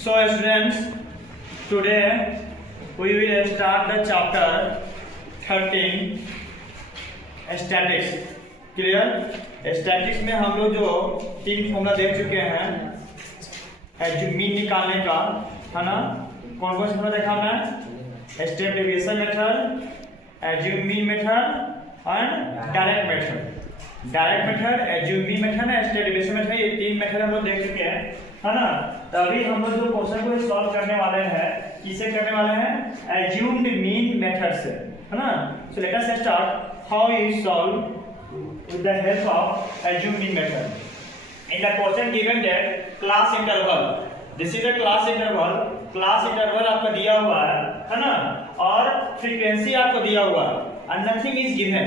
So students, today we will start the chapter 13 statics. Clear? Statics में हम लोग जो तीन फॉर्मूला देख चुके हैं जो मीन निकालने का, है ना? कौन कौन सा फॉर्मूला देखा हमने? Step deviation method, assume mean method and direct method. Direct method, assume mean method and step deviation method, ये तीन मेथड हम लोग देख चुके हैं, है ना? तभी हम लोग जो क्वेश्चन को सॉल्व करने वाले हैं, किसे करने वाले हैं? एज्यूम्ड मीन मेथड से, है ना? So let us start how you solve with the help of assumed mean method. In the question given that class interval, this is a class interval. class interval आपका दिया हुआ है ना? और frequency आपको दिया हुआ है and nothing is given,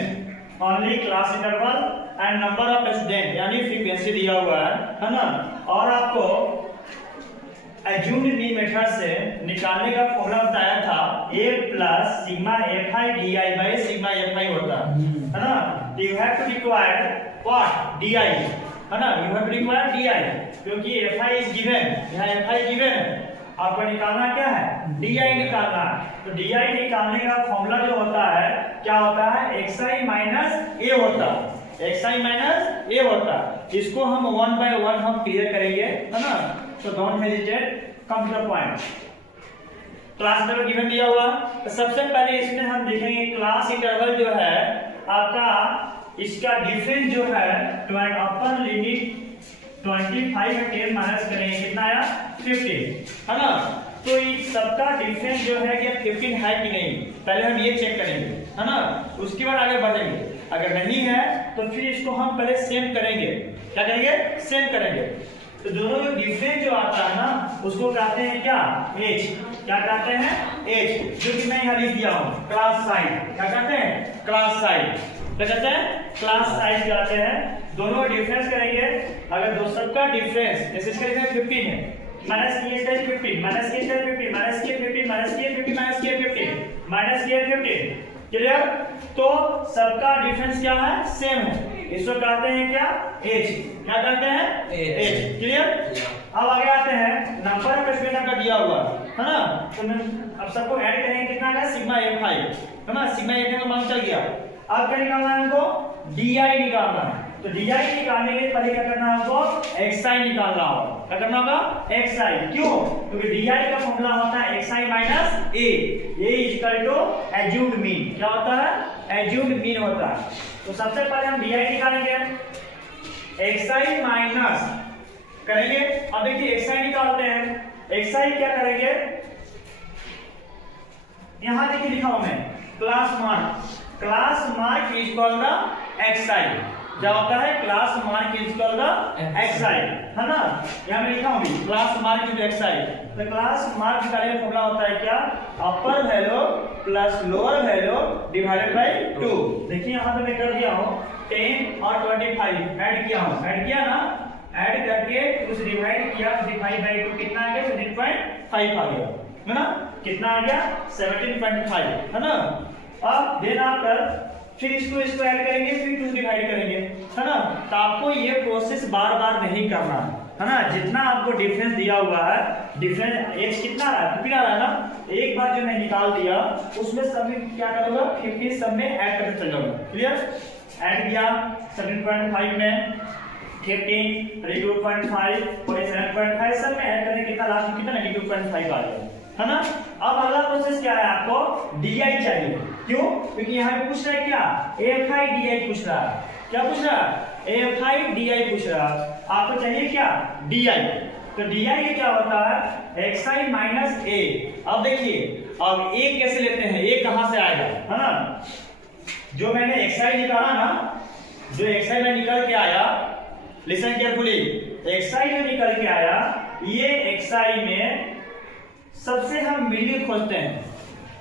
only class interval and number of student, यानी frequency दिया हुआ है ना? और आपको assumed mean method से निकालने का फॉर्मूला बताया था a plus sigma fi di by sigma fi होता है ना? You have to require what? di, है ना? You have to require di, क्योंकि fi is given, यहाँ fi given है, आपको निकालना क्या है? di निकालना है. तो di निकालने का फॉर्मूला जो होता है क्या होता है? xi minus a होता है, xi minus a होता है. इसको हम 1 by 1 हम क्लियर करेंगे, है ना? So don't hesitate, come to the point. Class interval given दिया हुआ, तो सबसे पहले इसमें हम देखेंगे क्लास इंटरवल जो है आपका, इसका डिफरेंस जो है अपर लिमिट 25 में 10 माइनस करेंगे, कितना आया? 15, है ना? तो इस सबका डिफरेंस जो है कि 15 है कि नहीं, पहले हम ये चेक करेंगे, है ना? उसके बाद आगे बढ़ेंगे. अगर नहीं है तो फिर इसको हम पहले सेम करेंगे. क्या करेंगे? सेम करेंगे. तो दोनों जो डिफरेंस जो आता है ना, उसको कहते हैं क्या? एज. क्या कहते हैं? एज. जो कि मैं यहाँ लिख दिया हूँ, क्लास साइज. क्या कहते हैं? Class size. क्या कहते हैं? क्लास साइज कहते हैं. दोनों डिफरेंस करेंगे. अगर दो सबका डिफरेंस जैसे इसका डिफरेंस 15 है, माइनस किए 15, माइनस किए 15, माइनस किए 15, माइनस किए 15, माइनस किए 15, माइनस किए 15. क्लियर? तो सबका डिफरेंस क्या है? सेम है. इसको कहते हैं क्या? एज. क्या कहते हैं? एज. क्लियर? अब आगे आते हैं, नंबर ऑफ स्टूडेंट आपका दिया हुआ है ना? तो अब सबको ऐड करेंगे, कितना आएगा? सिग्मा fi, है ना? सिग्मा fi का मान चल गया. अब क्या निकालना है हमको? di निकालना है. तो di निकालने के लिए पहले क्या करना है हमको? xi निकालना होगा. क्या करना होगा? xi. क्यों? क्योंकि di का फॉर्मूला होता है xi minus a. a is equal to assumed mean. क्या होता है? assumed mean होता है. तो सबसे पहले हम di निकालेंगे, xi माइनस करेंगे. अब देखिए xi निकालते हैं. xi क्या करेंगे? यहां देखिए लिखा हूं मैं, class mark. Class mark is equal to xi. क्या होता है? Class mark is equal to xi, है ना? यहां मैं लिखा हूं क्लास मार्क इज xi. तो क्लास मार्क का फॉर्मूला होता है क्या? Upper value plus lower value divided by 2. देखिए यहां पे मैं कर दिया हूं 10 और 25 ऐड किया हूं. ऐड किया ना? ऐड करके उस डिवाइड किया, डिवाइड बाय 2 कितना आ गया? 17.5 आ गया, है ना? कितना आ गया? 17.5, है ना? अब देन आफ्टर फिर इसको ऐड करेंगे, फिर 2 डिवाइड करेंगे, है ना? तो आपको ये प्रोसेस बार बार नहीं करना है ना? जितना आपको डिफरेंस दिया हुआ है, डिफरेंस एज कितना आ रहा है? 15 आ रहा है ना? एक बार जो मैं निकाल दिया, उसमें सब में क्या करूंगा? 50 सब में ऐड करके चल जाऊंगा. क्लियर? ऐड किया 17.5 में 15, 32.5 और 7.5 सब में ऐड करके कितना लास्ट में कितना? 92.5 आ गया, है ना? अब अगला प्रोसेस क्या है? आपको di चाहिए. क्यों? क्योंकि यहाँ पे पूछ रहा है क्या? fi di पूछ रहा है. क्या पूछ रहा है? fi di पूछ रहा है. आपको चाहिए क्या? di. तो di ये क्या होता है? xi minus a. अब देखिए, अब a कैसे लेते हैं? a कहां से आएगा, है ना? जो मैंने xi निकाला ना, जो xi में निकल के आया, लिसन केयरफुली, xi जो निकल के आया, ये xi में सबसे हम मिडिल खोजते हैं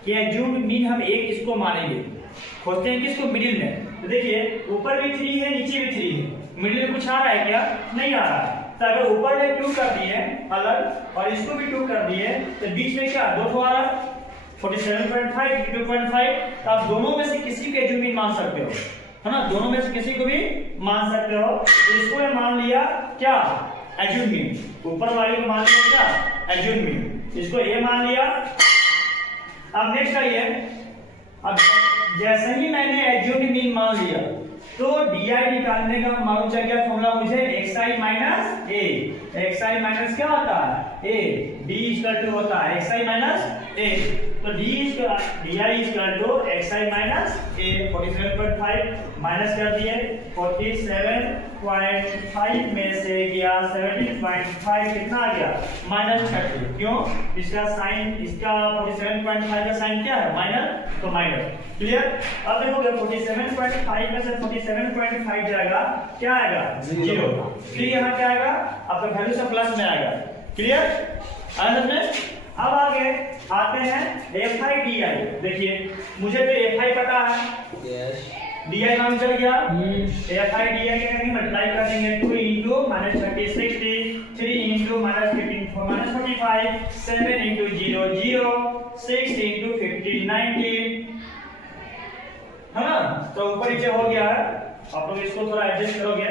कि एज्यूम्ड मीन हम एक इसको मानेंगे. खोजते हैं किसको? मिडिल में. तो देखिए ऊपर भी 3 है, नीचे भी 3 है. मिडिल में कुछ आ रहा है क्या? नहीं आ रहा है. तो अगर ऊपर में 2 कर दिए अलग और इसको भी 2 कर दिए, तो बीच में क्या? 2 आ रहा है, 47.5, 52.5. तो आप दोनों में से किसी को एज्यूम्ड मीन मान सकते हो, है ना? दोनों में से किसी को भी मान सकते हो. तो इसको मान लिया क्या? एज्यूम मीन, ऊपर वाले को मान लिया क्या एज्यूम मीन, इसको ए मान लिया। अब नेक्स्ट आइए, अब जैसे ही मैंने एज्यूम मीन मान लिया तो DI निकालने का मालूम चल गया फॉर्मूला मुझे xi minus a, xi minus क्या होता है a, d इक्वल टू होता है xi माइनस a, तो DI equal to xi minus a। 47.5 minus कर दिए, 47.5 में से गया 17.5 कितना आ गया -30, क्यों इसका साइन, इसका 47.5 का साइन क्या है माइनस, तो माइनस, क्लियर। अब देखोगे 47.5 में से 47.5 जाएगा क्या आएगा 0, फिर यहाँ क्या आएगा आपका वैल्यू से प्लस में आएगा, क्लियर समझ में। अब आगे आते हैं fi di, देखिए मुझे तो fi पता है, di नाम चल गया, fi di क्या करेंगे मल्टीप्लाई कर देंगे, 2 into -30 60, 3 into -15 -45, 7 into 0 0, 6 into 15 90, है ना। तो ऊपर नीचे हो गया है, आप लोग इसको थोड़ा एडजस्ट करोगे,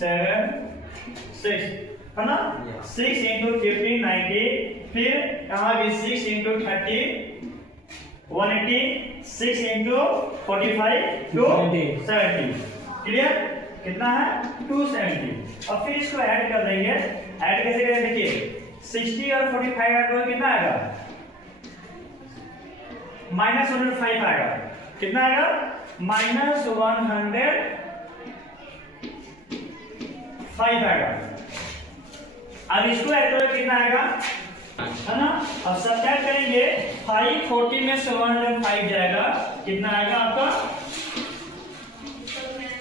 7 6 है ना, 6 into 15 90, फिर यहाँ भी 6 into 30 180, 6 into 45 270, क्लियर, कितना है 270। अब फिर इसको ऐड कर देंगे, ऐड कैसे करें देखिए, 60 और 45 ऐड करोगे कितना आएगा -105 आएगा, कितना आएगा -105 आएगा। अब इसको ऐड करोगे कितना आएगा, है ना। अब सब्ट्रैक्ट करेंगे, 540 में से 105 जाएगा, कितना आएगा आपका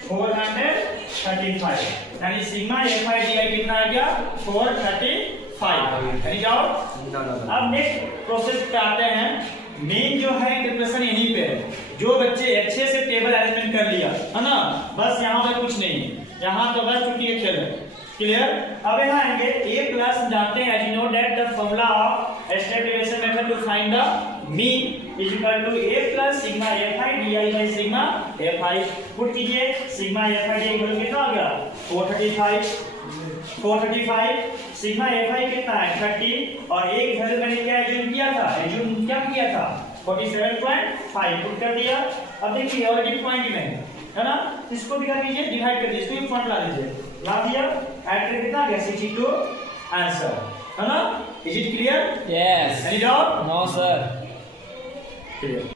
435, यानी सिग्मा fi di कितना आ गया 435, यानी जाओ। अब नेक्स्ट प्रोसेस पे आते हैं, मेन जो है इंटरप्रेशन यहीं पे है, जो बच्चे अच्छे से टेबल अरेंजमेंट कर लिया है ना, बस यहाँ पे कुछ नहीं, यहाँ तो बस छुट्टी के खेल है, क्लियर। अब यहाँ आएंगे a प्लस जानते हैं, as you know that the formula of step deviation method to find the mean is equal to a plus sigma fi di by sigma fi, put कीजिए, सिग्मा fi di इक्वल कितना आ गया 435, sigma fi कितना है 30, और एक value मैंने क्या एज्यूम किया था, एज्यूम क्या किया था 47.5, पुट कर दिया। अब देखिए ऑलरेडी पॉइंट में है ना, इसको भी क्या कीजिए डिवाइड कर दीजिए, इसको भी पॉइंट ला दीजिए, ला दिया, ऐड करके कितना आ गया 62 आंसर, है ना। Is it clear? Yes. Any doubt? No, sir. Clear.